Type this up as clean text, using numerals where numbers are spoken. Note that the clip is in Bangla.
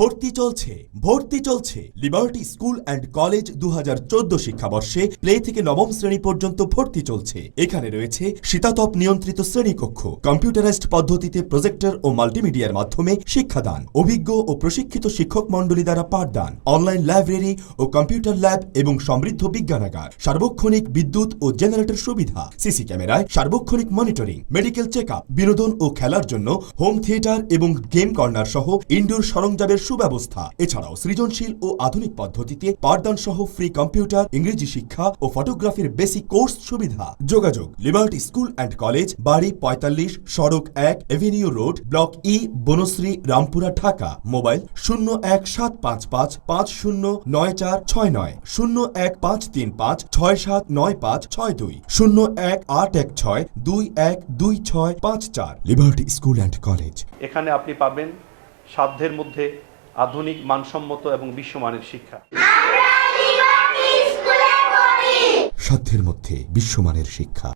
ভর্তি চলছে লিবার্টি স্কুল অ্যান্ড কলেজ 2014 শিক্ষাবর্ষে প্লে থেকে নবম শ্রেণী পর্যন্ত ভর্তি চলছে। এখানে রয়েছে শীতাতপ নিয়ন্ত্রিত শ্রেণীকক্ষ, কম্পিউটারাইজড পদ্ধতিতে প্রজেক্টর ও মাল্টিমিডিয়ার মাধ্যমে শিক্ষাদান, অভিজ্ঞ ও প্রশিক্ষিত শিক্ষক মণ্ডলী দ্বারা পাঠদান, অনলাইন লাইব্রেরি ও কম্পিউটার ল্যাব এবং সমৃদ্ধ বিজ্ঞানাগার, সার্বক্ষণিক বিদ্যুৎ ও জেনারেটর সুবিধা, সিসি ক্যামেরায় সার্বক্ষণিক মনিটরিং, মেডিকেল চেকআপ, বিনোদন ও খেলার জন্য হোম থিয়েটার এবং গেম কর্নার সহ ইনডোর সরঞ্জামের সুব্যবস্থা। এছাড়াও সৃজনশীল ও আধুনিক পদ্ধতিতে পাঠদান সহ ফ্রি কম্পিউটার, ইংরেজি শিক্ষা ও ফটোগ্রাফির বেসিক কোর্স সুবিধা। যোগাযোগ লিবার্টি স্কুল অ্যান্ড কলেজ, বাড়ি 45, সড়ক 1, avenue road, block E, Banasree, Rampura, Dhaka. Mobile 01755509469, 01535679562, 01816212654। Liberty school and college. এখানে আপনি পাবেন সাধ্যের মধ্যে আধুনিক, মানসম্মত এবং বিশ্বমানের শিক্ষা। সাধ্যের মধ্যে বিশ্বমানের শিক্ষা।